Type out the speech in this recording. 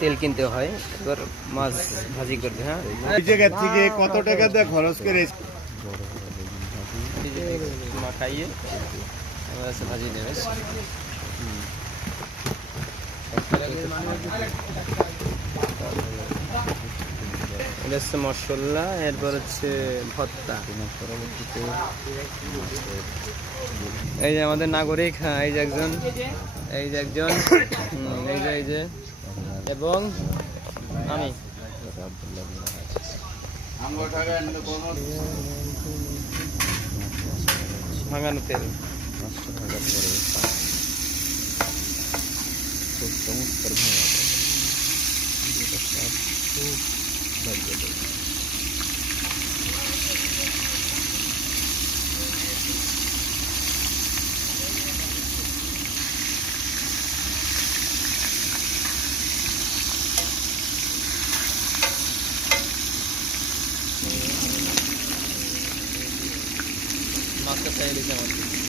তেল কিনতে হয়, এবার মাছ ভাজি করবে। হ্যাঁ, এই জায়গা থেকে কত টাকা দিয়ে খরচ করে মাখাইয়ে আমার কাছে ভাজি নেবে। এটা হচ্ছে মশলা, এরপর হচ্ছে ভর্তা। এই যে আমাদের নাগরিক, হ্যাঁ এই যে একজন, এই যে একজন, এই যে এবং আমি ভাঙানো তেল। খুব চমৎকার মাছটা চাই দিতে আমার।